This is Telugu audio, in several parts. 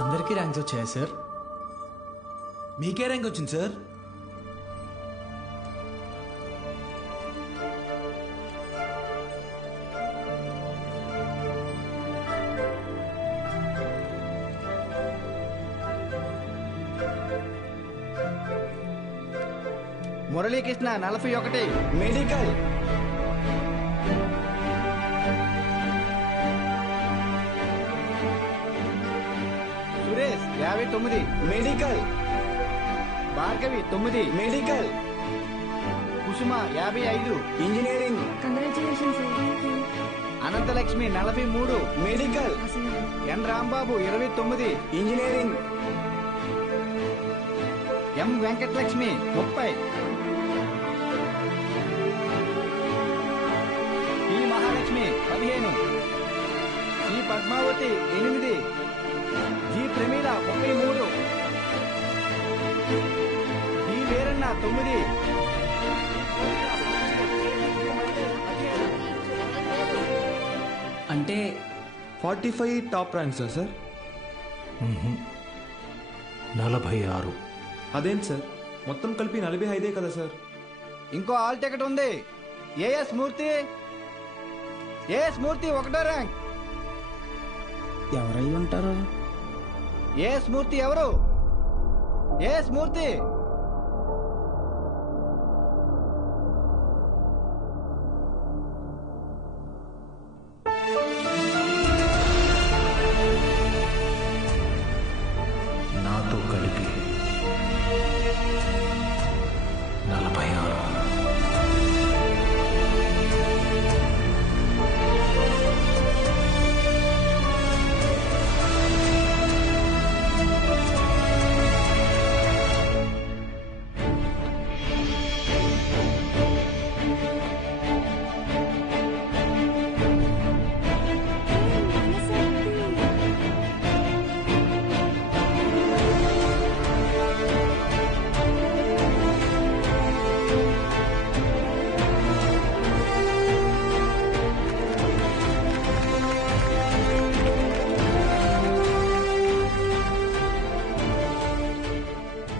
అందరికీ ర్యాంక్స్ వచ్చాయా సార్? మీకే ర్యాంక్ వచ్చింది sir. Muralikrishna 41 medical. Suresh 59 medical. Bhargavi 9 medical. Kusuma 55 engineering. Congratulations sir. Thank you. Anantalakshmi 43 medical. N Rambabu 29 engineering. M Venkatalakshmi 30. E Mahalakshmi 15. Sri Padmavathi 8. G Pramila 33. E Veeranna 9. అంటే 45 టాప్ ర్యాంక్స్ సార్. 46. అదేంటి సార్, మొత్తం కలిపి 45 కదా సార్. ఇంకో ఆల్ టికెట్ ఉంది. ఏఎస్ మూర్తి. ఏఎస్ మూర్తి 1వ ర్యాంక్. ఎవరై ఉంటారు? ఏఎస్ మూర్తి ఎవరు? ఏఎస్ మూర్తి. నాతో కలిపి 46.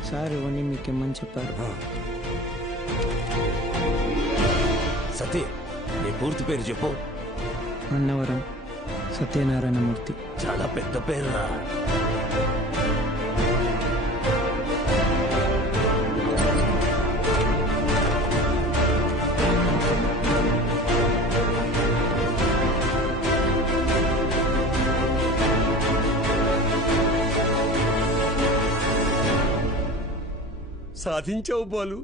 సార్ ఇవన్నీ మీకేమని చెప్పారు? సతీ, నీ పూర్తి పేరు చెప్పు. అన్నవరం సత్యనారాయణమూర్తి. చాలా పెద్ద పేరురా. సాధించావు బాలు.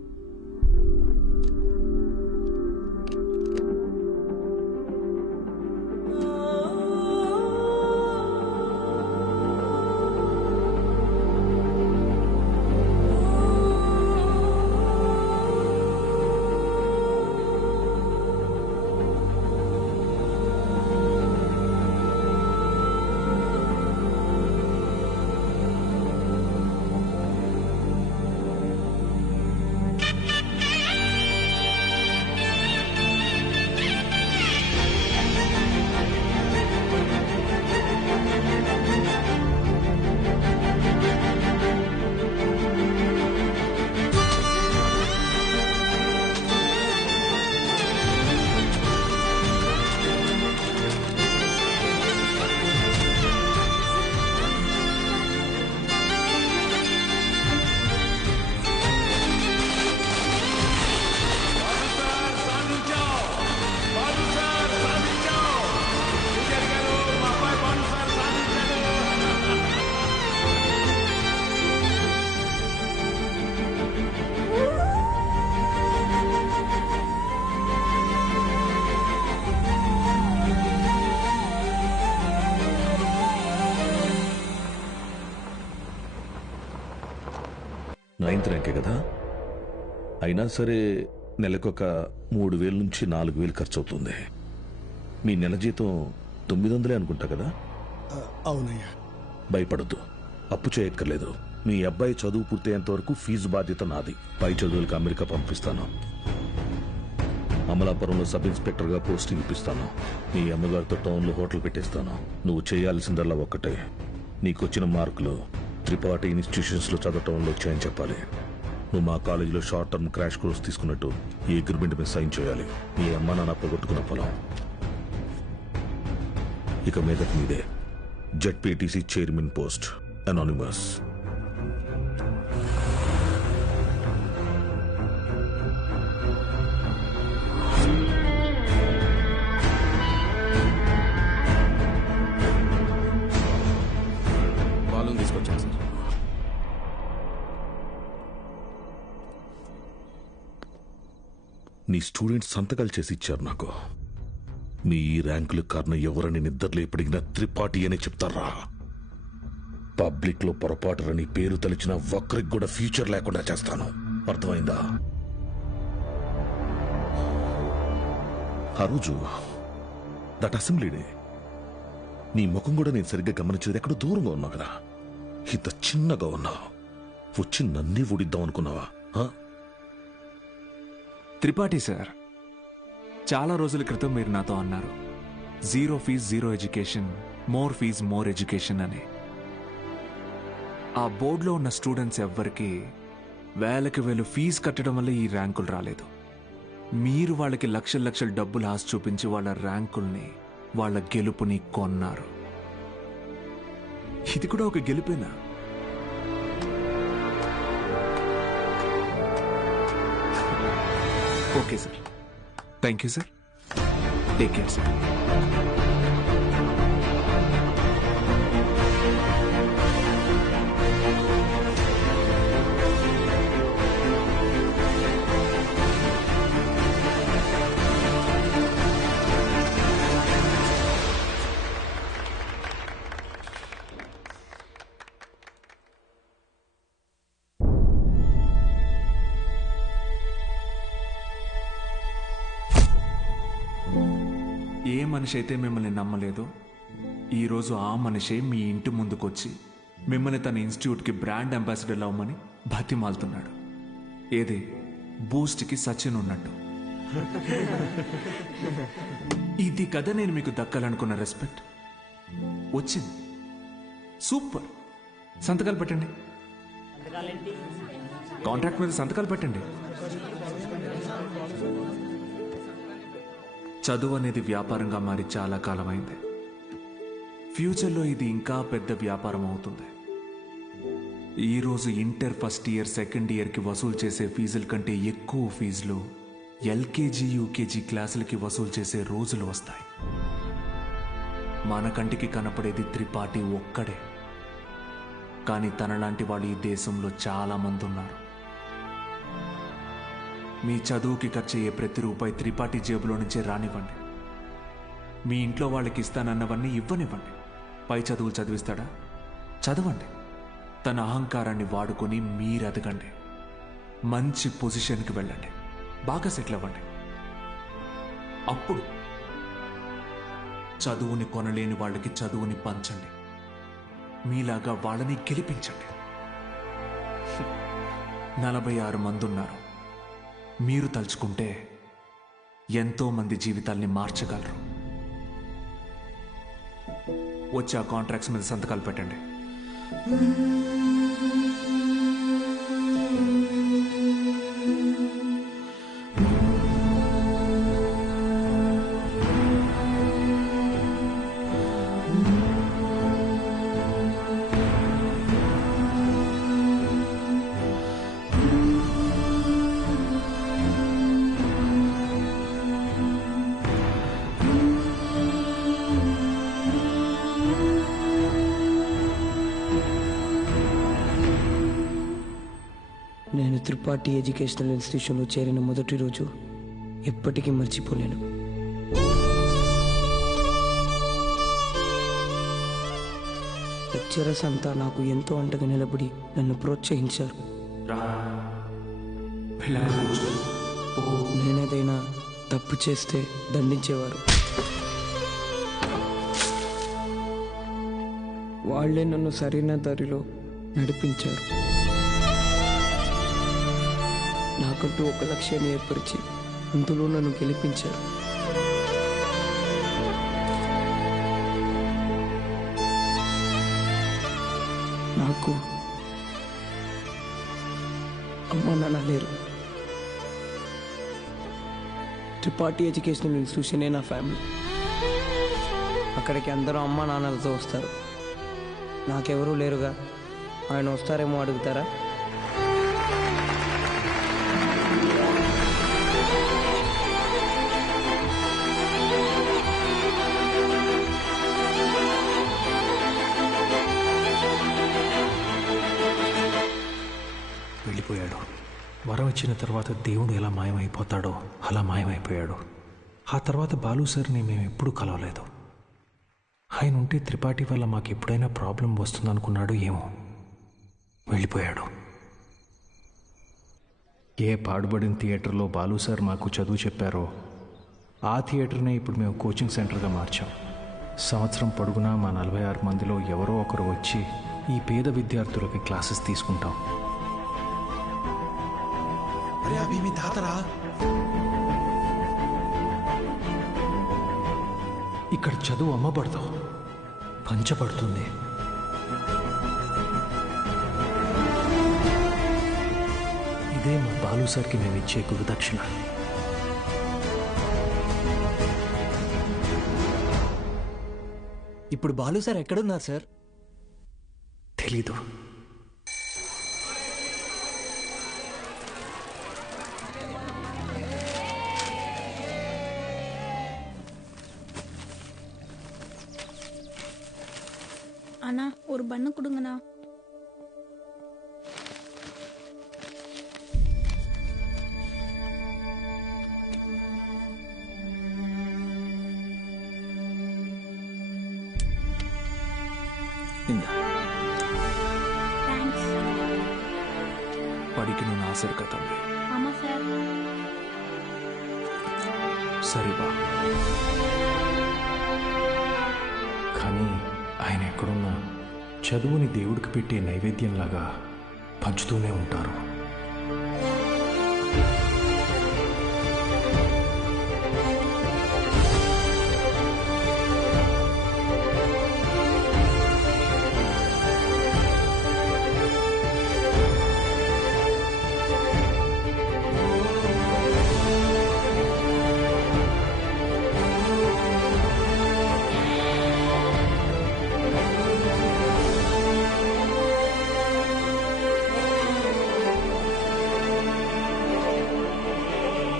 నైన్త్ ర్యాంకే కదా, అయినా సరే నెలకొక 3,000 నుంచి 4,000 ఖర్చు అవుతుంది. మీ నెల జీతం 900 అనుకుంటా కదా? అవునయ్యా. భయపడద్దు, అప్పు చేయక్కర్లేదు. మీ అబ్బాయి చదువు పూర్తయ్యేంత వరకు ఫీజు బాధ్యత నాది. పై చదువులకు అమెరికా పంపిస్తాను. అమలాపురంలో సబ్ ఇన్స్పెక్టర్గా పోస్టింగ్ ఇప్పిస్తాను. మీ అమ్మగారితో టౌన్లో హోటల్ పెట్టేస్తాను. నువ్వు చేయాల్సిందల్లా ఒక్కటే, నీకొచ్చిన మార్కులు త్రిపాఠి ఇన్స్టిట్యూషన్స్లో చదవటంలో వచ్చాయని చెప్పాలి. నువ్వు మా కాలేజీలో షార్ట్ టర్మ్ క్రాష్ కోర్స్ తీసుకున్నట్టు ఈ అగ్రిమెంట్ మీద సైన్ చేయాలి. నీ అమ్మ నాన్న పోగొట్టుకున్న పొలం ఇక మీదట మీదే. ZPTC chairman post, anonymous. Balloon తీసుకొచ్చాను సార్. నీ స్టూడెంట్స్ సంతకాలు చేసి ఇచ్చారు నాకు. మీ ఈ ర్యాంకులు కారణం ఎవరని నిద్రలో ఎప్పటికినా త్రిపాఠి అనే చెప్తారా? పబ్లిక్ లో పొరపాటుని పేరు తలిచిన ఒక్కరికి కూడా ఫ్యూచర్ లేకుండా చేస్తాను. అర్థమైందా? ఆ రోజు దట్ అసెంబ్లీ డే నీ ముఖం కూడా నేను సరిగ్గా గమనించేది. ఎక్కడో దూరంగా ఉన్నావు కదా, ఇంత చిన్నగా ఉన్నావు. వచ్చి నన్నే ఊడిద్దాం అనుకున్నావా? త్రిపాఠి సార్, చాలా రోజుల క్రితం మీరు నాతో అన్నారు, 0 fees 0 education, more fees more education అని. ఆ బోర్డులో ఉన్న స్టూడెంట్స్ ఎవ్వరికి వేలకి వేలు ఫీజు కట్టడం వల్ల ఈ ర్యాంకులు రాలేదు. మీరు వాళ్ళకి లక్షల లక్షల డబ్బులు ఆశ చూపించి వాళ్ళ ర్యాంకుల్ని, వాళ్ళ గెలుపుని కొన్నారు. ఇది కూడా ఒక గెలుపేనా? Okay sir, thank you sir, take care sir. ఏ మనిషి అయితే మిమ్మల్ని నమ్మలేదో ఈరోజు ఆ మనిషే మీ ఇంటి ముందుకొచ్చి మిమ్మల్ని తన ఇన్స్టిట్యూట్కి బ్రాండ్ అంబాసిడర్ అవ్వమని బతిమాలుతున్నాడు. ఏదే బూస్ట్కి సచిన్ ఉన్నట్టు. ఇది కదా నేను మీకు దక్కాలనుకున్న రెస్పెక్ట్. వచ్చింది. సూపర్. సంతకాలు పెట్టండి. కాంట్రాక్ట్ మీద సంతకాలు పెట్టండి. చదువు అనేది వ్యాపారంగా మారి చాలా కాలమైంది. ఫ్యూచర్లో ఇది ఇంకా పెద్ద వ్యాపారం అవుతుంది. ఈరోజు ఇంటర్ ఫస్ట్ ఇయర్, సెకండ్ ఇయర్కి వసూలు చేసే ఫీజుల కంటే ఎక్కువ ఫీజులు ఎల్కేజీ, యూకేజీ క్లాసులకి వసూలు చేసే రోజులు వస్తాయి. మన కంటికి కనపడేది త్రిపాఠి ఒక్కడే, కానీ తనలాంటి వాళ్ళు ఈ దేశంలో చాలా మంది ఉన్నారు. మీ చదువుకి ఖర్చయ్యే ప్రతి రూపాయి త్రిపాఠి జేబులో నుంచే రానివ్వండి. మీ ఇంట్లో వాళ్ళకి ఇస్తానన్నవన్నీ ఇవ్వనివ్వండి. పై చదువులు చదివిస్తాడా? చదవండి. తన అహంకారాన్ని వాడుకొని మీరు ఎదగండి. మంచి పొజిషన్కి వెళ్ళండి. బాగా సెటిల్ అవ్వండి. అప్పుడు చదువుని కొనలేని వాళ్ళకి చదువుని పంచండి. మీలాగా వాళ్ళని గెలిపించండి. 46 మంది ఉన్నారు. మీరు తలుచుకుంటే ఎంతో మంది జీవితాల్ని మార్చగలరు. వచ్చి ఆ కాంట్రాక్ట్స్ మీద సంతకాలు పెట్టండి. నేను త్రిపాఠి ఎడ్యుకేషనల్ ఇన్స్టిట్యూషన్లో చేరిన మొదటి రోజు ఎప్పటికీ మర్చిపోలేను. లెక్చరర్స్ అంతా నాకు ఎంతో అండగా నిలబడి నన్ను ప్రోత్సహించారు. నేనేదైనా తప్పు చేస్తే దండించేవారు. వాళ్ళే నన్ను సరైన దారిలో నడిపించారు. నాకంటూ ఒక లక్ష్యాన్ని ఏర్పరిచి అందులో నన్ను గెలిపించారు. నాకు అమ్మ నాన్న లేరు. త్రిపాఠి ఎడ్యుకేషనల్ ఇన్స్టిట్యూషనే నా ఫ్యామిలీ. అక్కడికి అందరూ అమ్మ నాన్నలతో వస్తారు. నాకెవరూ లేరుగా, ఆయన వస్తారేమో అడుగుతారా? వెళ్ళిపోయాడు. వరం ఇచ్చిన తర్వాత దేవుడు ఎలా మాయమైపోతాడో అలా మాయమైపోయాడు. ఆ తర్వాత బాలు సార్ని మేము ఎప్పుడూ కలవలేదు. ఆయన ఉంటే త్రిపాఠి వల్ల మాకు ఎప్పుడైనా ప్రాబ్లం వస్తుందనుకున్నాడు ఏమో. వెళ్ళిపోయాడు. ఏ పాడుబడిన థియేటర్లో బాలు సార్ మాకు చదువు చెప్పారో ఆ థియేటర్నే ఇప్పుడు మేము కోచింగ్ సెంటర్గా మార్చాం. సంవత్సరం పొడుగునా మా 46 మందిలో ఎవరో ఒకరు వచ్చి ఈ పేద విద్యార్థులకి క్లాసెస్ తీసుకుంటాం. ఇక్కడ చదువు అమ్మబడదు, పంచబడుతుంది. ఇదే మా బాలు సార్కి మేము ఇచ్చే గురుదక్షిణ. ఇప్పుడు బాలు సార్ ఎక్కడున్నారు సార్? తెలీదు. அண்ணா ஒரு பண்ணு கொடுங்கண்ணா. தேங்க்ஸ். படிக்கணும்னு ஆசை இருக்கா தம்பி? ஆமாம் சார். సరే బా. కానీ ఆయన ఎక్కడున్నా చదువుని దేవుడికి పెట్టే నైవేద్యంలాగా పంచుతూనే ఉంటారు.